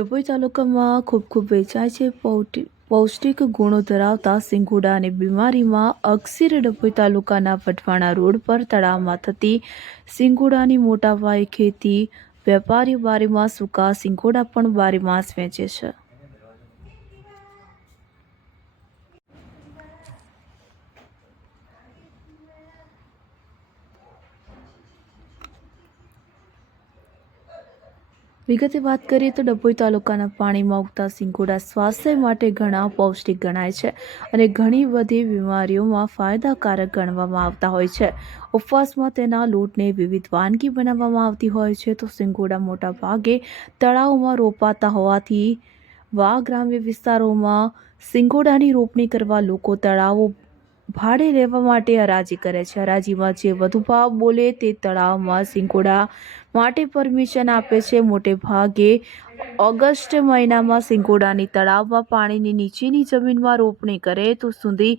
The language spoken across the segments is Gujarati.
ડભોઈ તાલુકામાં ખૂબ ખૂબ વેચાય છે પૌષ્ટિ- પૌષ્ટિક ગુણો ધરાવતા સિંગુડાની બીમારીમાં અક્ષીર ડભોઈ તાલુકાના વઢવાણા રોડ પર તળાવમાં થતી સિંગોડાની મોટા પાયે ખેતી, વેપારી બારીમાસ સૂકા સિંગોડા પણ બારીમાસ વેચે છે. વિગતે વાત કરીએ તો ડભોઈ તાલુકાના પાણીમાં ઉગતા સિંગોડા સ્વાસ્થ્ય માટે ઘણા પૌષ્ટિક ગણાય છે અને ઘણી બધી બીમારીઓમાં ફાયદાકારક ગણવામાં આવતા હોય છે. ઉપવાસમાં તેના લોટને વિવિધ વાનગી બનાવવામાં આવતી હોય છે તો સિંગોડા મોટા ભાગે તળાવમાં રોપાતા હોવાથી વા ગ્રામ્ય વિસ્તારોમાં સિંગોડાની રોપણી કરવા લોકો તળાવો ભાડે લેવા માટે હરાજી કરે છે. હરાજીમાં જે વધુ ભાવ બોલે તે તળાવમાં સિંગોડા માટે પરમિશન આપે છે. મોટે ભાગે ઓગસ્ટ મહિનામાં સિંગોડાની તળાવમાં પાણીની નીચેની જમીનમાં રોપણી કરે તો સુધી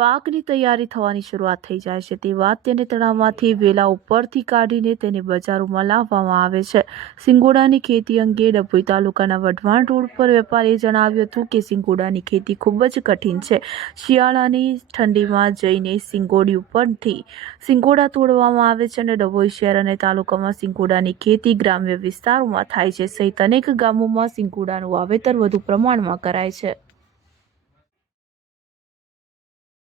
પાકની તૈયારી થવાની શરૂઆત થઈ જાય છે. તે વાત તેને તળાવમાંથી વેલા ઉપરથી કાઢીને તેને બજારોમાં લાવવામાં આવે છે. સિંગોડાની ખેતી અંગે ડભોઈ તાલુકાના વઢવાણ રોડ પર વેપારીએ જણાવ્યું હતું કે સિંગોડાની ખેતી ખૂબ જ કઠિન છે. શિયાળાની ઠંડીમાં જઈને સિંગોડી ઉપરથી સિંગોડા તોડવામાં આવે છે અને ડભોઈ શહેર અને તાલુકામાં સિંગોડાની ખેતી ગ્રામ્ય વિસ્તારોમાં થાય છે. સહિત અનેક ગામોમાં સિંકુડાનું વાવેતર વધુ પ્રમાણમાં કરાય છે.